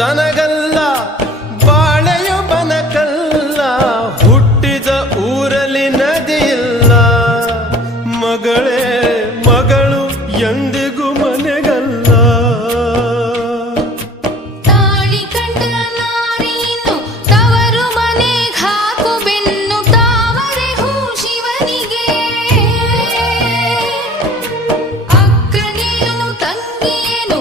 ತನಗಲ್ಲ ಬಾಳೆಯು ಬನಕಲ್ಲ, ಹುಟ್ಟಿದ ಊರಲ್ಲಿ ನದಿಯಿಲ್ಲ. ಮಗಳೇ ಮಗಳು ಎಂದಿಗೂ ಮನೆಗಲ್ಲ. ತಾಳಿ ಕಂಡ ನಾರೀನು ತವರು ಮನೆಗ್ ಹಾಕು ಬೆನ್ನು, ತಾವರೆ ಹೂ ಶಿವನಿಗೆ. ಅಕ್ಕನೇನು ತಂಗಿಯೇನು